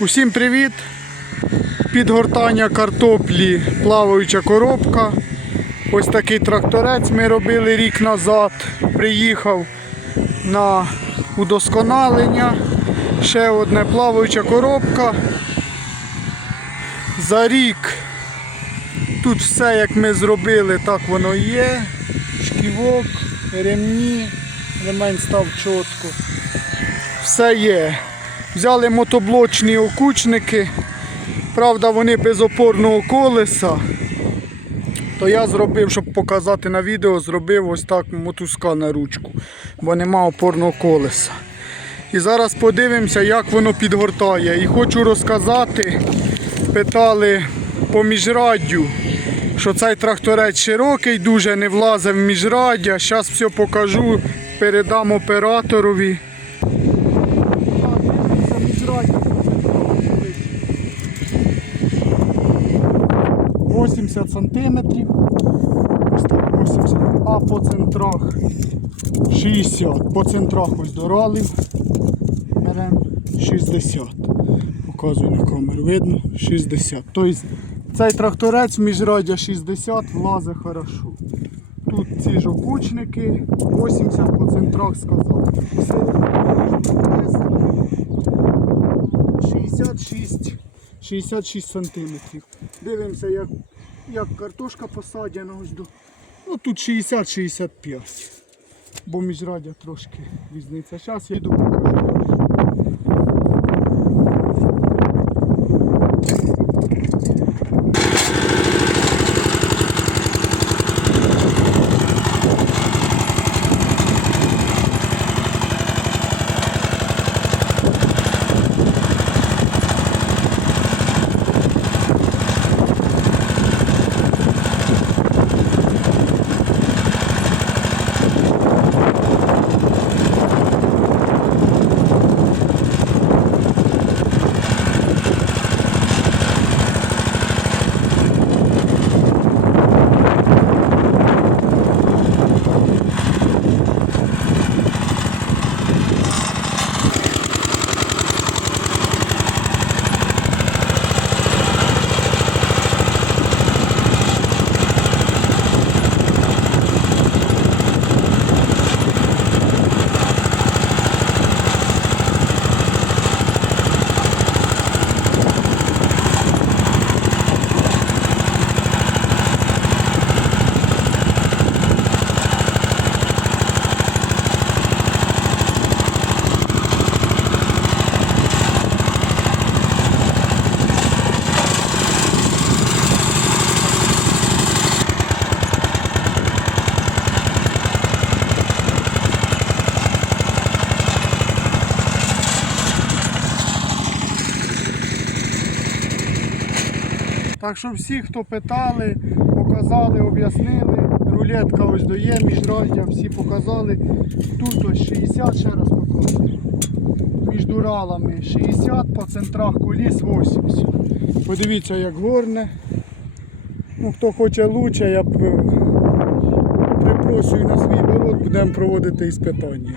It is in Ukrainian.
Усім привіт! Підгортання картоплі, плаваюча коробка. Ось такий тракторець ми робили рік назад. Приїхав на удосконалення. Ще одне плаваюча коробка. За рік тут все як ми зробили, так воно є. Шківок, ремні, ремень став чітко. Все є. Взяли мотоблочні окучники. Правда, вони без опорного колеса. То я зробив, щоб показати на відео, зробив ось так мотузка на ручку, бо нема опорного колеса. І зараз подивимося, як воно підгортає. І хочу розказати, питали по міжраддю, що цей тракторець широкий, дуже не влазив в міжраддя. Зараз все покажу, передам операторові. 80 сантиметрів. Ось так 80. А по центрах 60. По центрах ось доралів. Беремо 60. Показую на камеру. Видно? 60. Тобто цей тракторець міжраддя 60 влазить хорошо. Тут ці ж окучники 80 по центрах сказав. 66, 66 сантиметрів. Дивимося, як, як картошка посадяна ось до. Ну тут 60-65. Бо міжрадя трошки різниця. Зараз я йду покажу. Так що всі, хто питали, показали, об'яснили. Рулетка ось дає, міжраздя, всі показали. Тут ось 60, ще раз показую. Між дуралами 60, по центрах коліс 80. Подивіться, як горне. Ну, хто хоче лучше, я е, припрошую на свій город, будемо проводити іспитання.